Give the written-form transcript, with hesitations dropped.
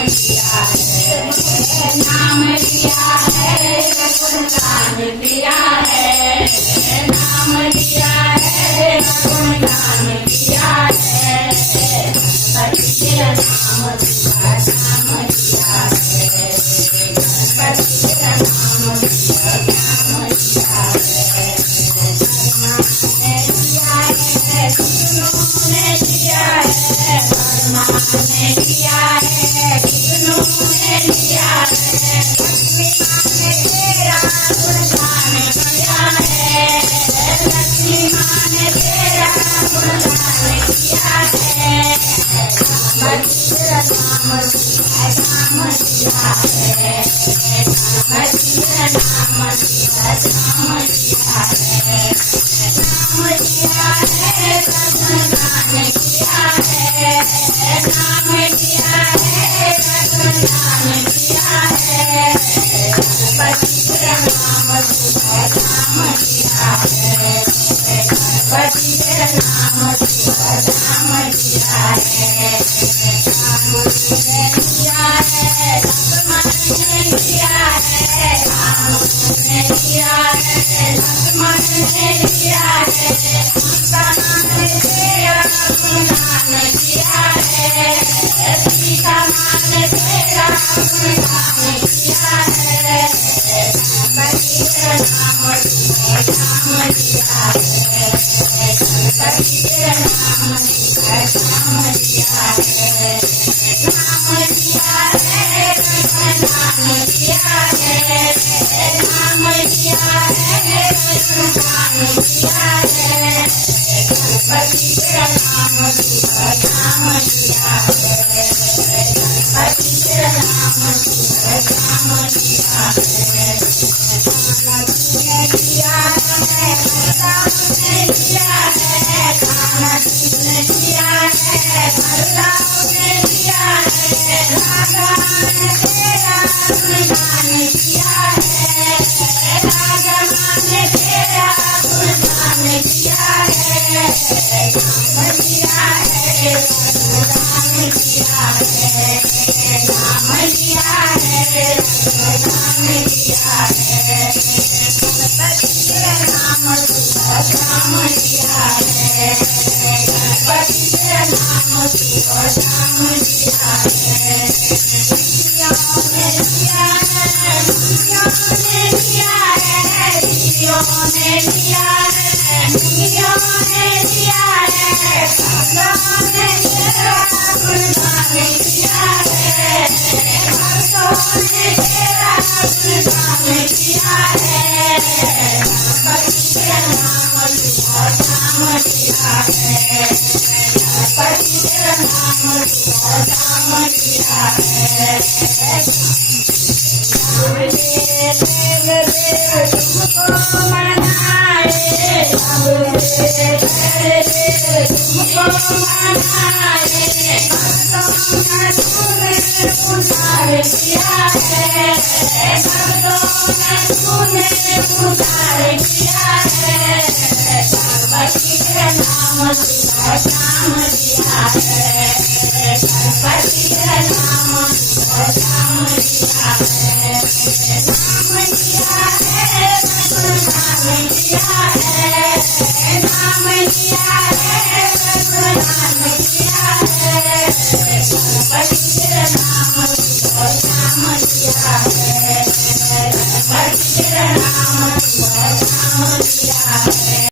लिया है, नाम लिया है, गुणगान लिया है, नाम लिया है, गुणगान लिया है, गणपति तेरा नाम सुबह शाम लिया है, गणपति तेरा नाम सुबह शाम लिया है, ने लिया है, ब्रह्मा ने लिया है, विष्णु ने लिया है, लक्ष्मी माँ ने तेरा गुणगान किया है, लक्ष्मी माँ ने तेरा गुणगान किया है, गणपति तेरा नाम सुबह शाम लिया है, गणपति तेरा नाम सुबह शाम लिया है, नाम लिया है, गुणगान किया है, नाम लिया है, गुणगान किया है, गणपति तेरा नाम सुबह शाम लिया है, गणपति तेरा नाम सुबह शाम लिया है, राम ने लिया है, लक्ष्मण ने लिया है, राम ने लिया है, लक्ष्मण ने लिया है, सीता माँ ने तेरा गुणगान किया है, गणपति तेरा नाम सुबह शाम लिया है, गणपति तेरा नाम सुबह शाम लिया है, नाम लिया है, गुणगान किया है, नाम लिया है, गुणगान किया है, गणपति तेरा नाम सुबह शाम लिया है, गणपति तेरा नाम सुबह शाम लिया है, खाना तुमने दिया है, वरदान ने दिया है, खाना तुमने दिया है, वरदान ने दिया है, राजा ने तेरा गुणगान किया है, राजा ने तेरा गुणगान किया है, नाम लिया है, गुणगान किया है, नाम लिया है, गुणगान किया है, गणपति तेरा नाम सुबह शाम लिया है, गणपति तेरा नाम सुबह शाम लिया है, ऋषियों ने लिया है, मुनियों ने लिया है, ऋषियों ने लिया है, मुनियों ने लिया है, भक्तों ने तेरा गुणगान किया है, भक्तों ने तेरा गुणगान किया है, गणपति तेरा नाम सुबह शाम लिया है, गणपति तेरा नाम सुबह शाम लिया है, देव देव तुमको मनाए, सब देव तुमको मनाए, भक्तों ने तूने उद्धार किया है, भक्तों ने तूने उद्धार किया है, गणपति तेरा नाम सुबह शाम लिया है, गणपति तेरा नाम सुबह शाम लिया है, नाम लिया है, गुणगान किया है, नाम लिया